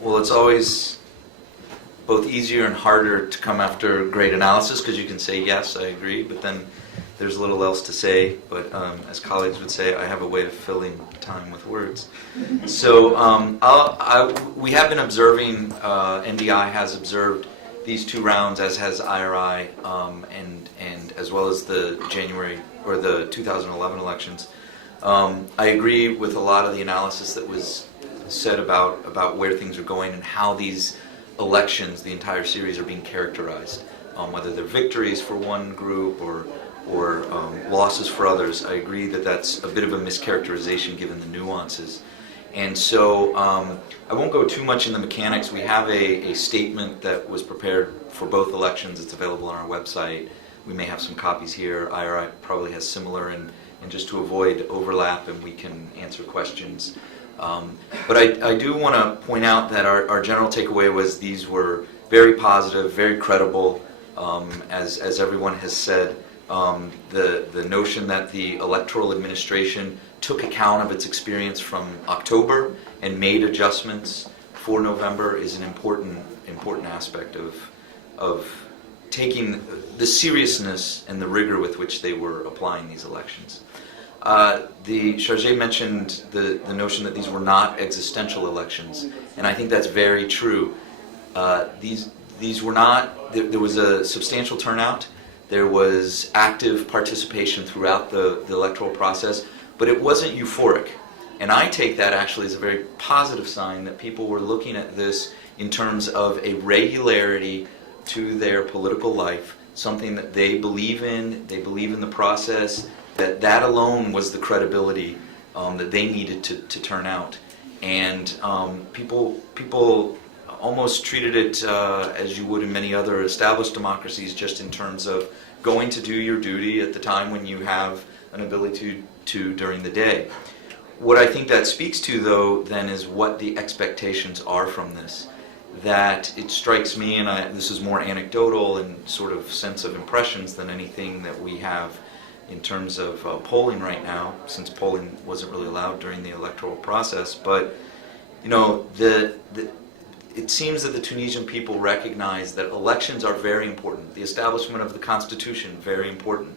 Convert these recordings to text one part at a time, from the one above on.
Well, it's always both easier and harder to come after great analysis because you can say, yes, I agree, but then there's little else to say. But as colleagues would say, I have a way of filling time with words. So we have been observing, NDI has observed these two rounds, as has IRI, and as well as the January or the 2011 elections. I agree with a lot of the analysis that was said about where things are going and how these elections, the entire series, are being characterized, whether they're victories for one group or losses for others. I agree that that's a bit of a mischaracterization given the nuances. And so I won't go too much in the mechanics. We have a statement that was prepared for both elections. It's available on our website. We may have some copies here. IRI probably has similar, and just to avoid overlap, and we can answer questions. But I do want to point out that our general takeaway was these were very positive, very credible, as everyone has said. The notion that the electoral administration took account of its experience from October and made adjustments for November is an important aspect of taking the seriousness and the rigor with which they were applying these elections. The Chargé mentioned the notion that these were not existential elections, and I think that's very true. These were not. There was a substantial turnout. There was active participation throughout the electoral process, but it wasn't euphoric. And I take that actually as a very positive sign that people were looking at this in terms of a regularity to their political life, something that they believe in the process, that alone was the credibility that they needed to turn out. And people almost treated it as you would in many other established democracies, just in terms of going to do your duty at the time when you have an ability to during the day. What I think that speaks to, though, then is what the expectations are from this. That it strikes me, and this is more anecdotal and sort of sense of impressions than anything that we have in terms of polling right now, since polling wasn't really allowed during the electoral process. But it seems that the Tunisian people recognize that elections are very important. The establishment of the constitution, very important.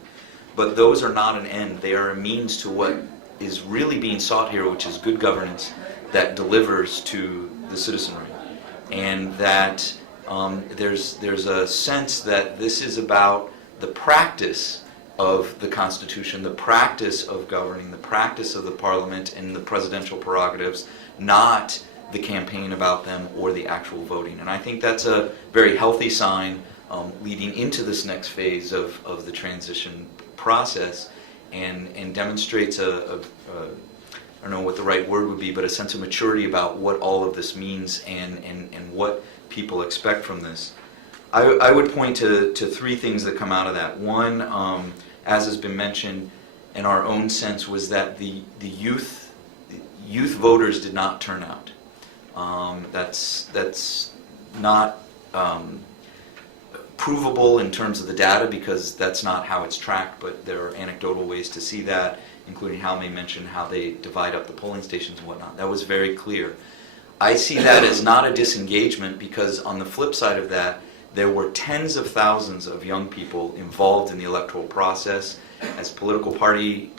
But those are not an end. They are a means to what is really being sought here, which is good governance that delivers to the citizenry. And that there's a sense that this is about the practice of the Constitution, the practice of governing, the practice of the Parliament and the presidential prerogatives, not the campaign about them or the actual voting. And I think that's a very healthy sign leading into this next phase of the transition process, and demonstrates I don't know what the right word would be, but a sense of maturity about what all of this means and what people expect from this. I would point to three things that come out of that. One, as has been mentioned, in our own sense, was that the youth voters did not turn out. That's not provable in terms of the data, because that's not how it's tracked, but there are anecdotal ways to see that, including Halme mentioned how they divide up the polling stations and whatnot. That was very clear. I see that as not a disengagement, because on the flip side of that, there were tens of thousands of young people involved in the electoral process as political party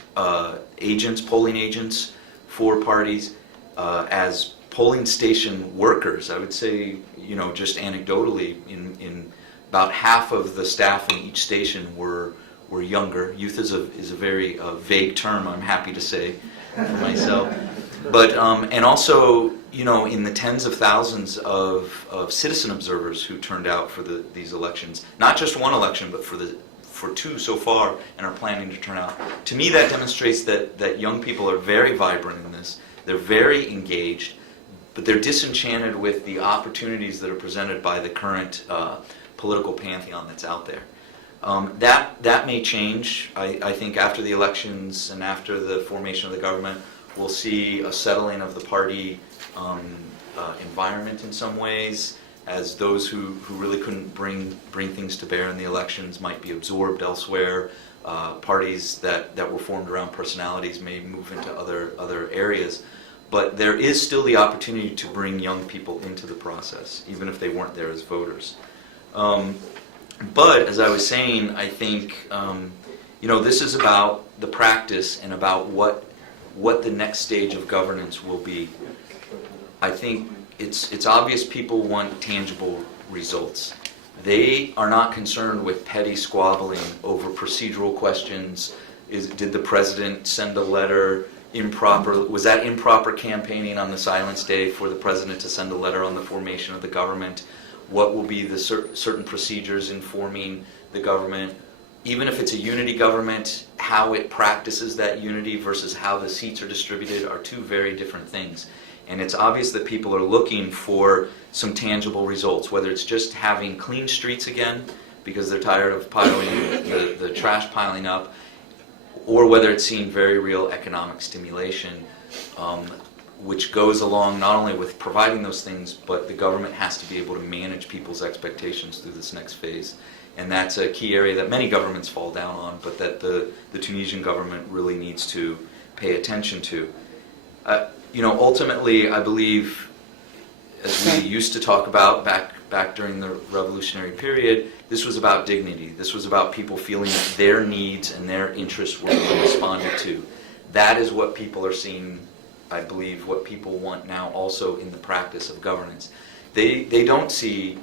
agents, polling agents for parties, as polling station workers. I would say, just anecdotally, in about half of the staff in each station were younger. Youth is a very vague term, I'm happy to say for myself. But and also, in the tens of thousands of citizen observers who turned out for these elections, not just one election, but for two so far, and are planning to turn out. To me, that demonstrates that young people are very vibrant in this. They're very engaged, but they're disenchanted with the opportunities that are presented by the current political pantheon that's out there. That may change. I think after the elections and after the formation of the government, we'll see a settling of the party environment in some ways, as those who really couldn't bring things to bear in the elections might be absorbed elsewhere. Parties that were formed around personalities may move into other areas. but there is still the opportunity to bring young people into the process, even if they weren't there as voters. But as I was saying, I think this is about the practice and about what the next stage of governance will be. I think it's obvious people want tangible results. They are not concerned with petty squabbling over procedural questions. Did the president send a letter improper? Was that improper campaigning on the silence day for the president to send a letter on the formation of the government? What will be the certain procedures in forming the government? Even if it's a unity government, how it practices that unity versus how the seats are distributed are two very different things. And it's obvious that people are looking for some tangible results, whether it's just having clean streets again because they're tired of the trash piling up, or whether it's seeing very real economic stimulation, which goes along not only with providing those things, but the government has to be able to manage people's expectations through this next phase. And that's a key area that many governments fall down on, but that the Tunisian government really needs to pay attention to. Ultimately, I believe, as we used to talk about back during the revolutionary period, this was about dignity. This was about people feeling that their needs and their interests were being responded to. That is what people are seeing, I believe, what people want now also in the practice of governance. They don't see,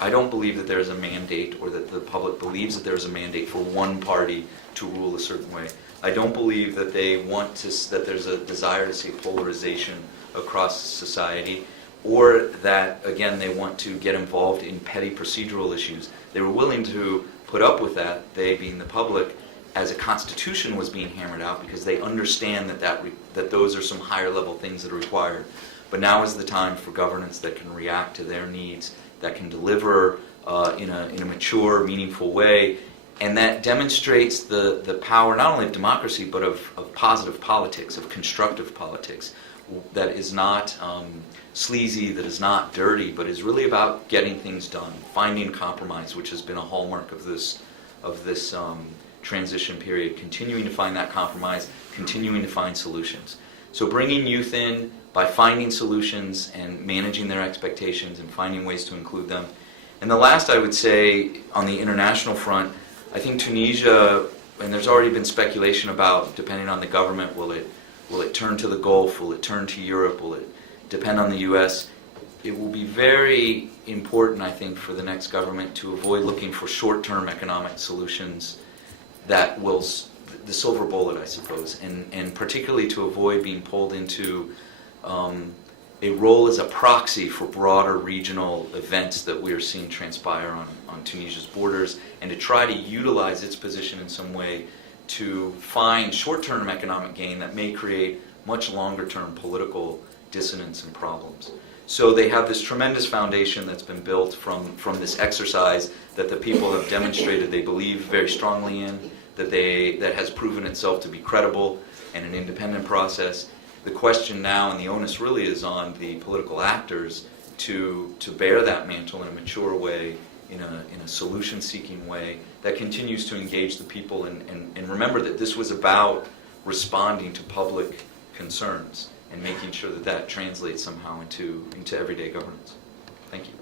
I don't believe that there is a mandate, or that the public believes that there is a mandate for one party to rule a certain way. I don't believe that that there's a desire to see polarization across society, or that, again, they want to get involved in petty procedural issues. They were willing to put up with that, they being the public, as a constitution was being hammered out, because they understand that those are some higher level things that are required. But now is the time for governance that can react to their needs, that can deliver in a mature, meaningful way, and that demonstrates the power not only of democracy, but of positive politics, of constructive politics, that is not sleazy, that is not dirty, but is really about getting things done, finding compromise, which has been a hallmark of this transition period, continuing to find that compromise, continuing to find solutions. So bringing youth in by finding solutions and managing their expectations and finding ways to include them. And the last, I would say, on the international front, I think Tunisia, and there's already been speculation about, depending on the government, will it turn to the Gulf, will it turn to Europe, will it depend on the U.S.? It will be very important, I think, for the next government to avoid looking for short-term economic solutions that will, the silver bullet, I suppose, and particularly to avoid being pulled into a role as a proxy for broader regional events that we are seeing transpire on Tunisia's borders, and to try to utilize its position in some way to find short-term economic gain that may create much longer-term political dissonance and problems. So they have this tremendous foundation that's been built from this exercise that the people have demonstrated they believe very strongly in, that has proven itself to be credible and an independent process. The question now, and the onus really is on the political actors to bear that mantle in a mature way, in a solution-seeking way that continues to engage the people and remember that this was about responding to public concerns and making sure that translates somehow into everyday governance. Thank you.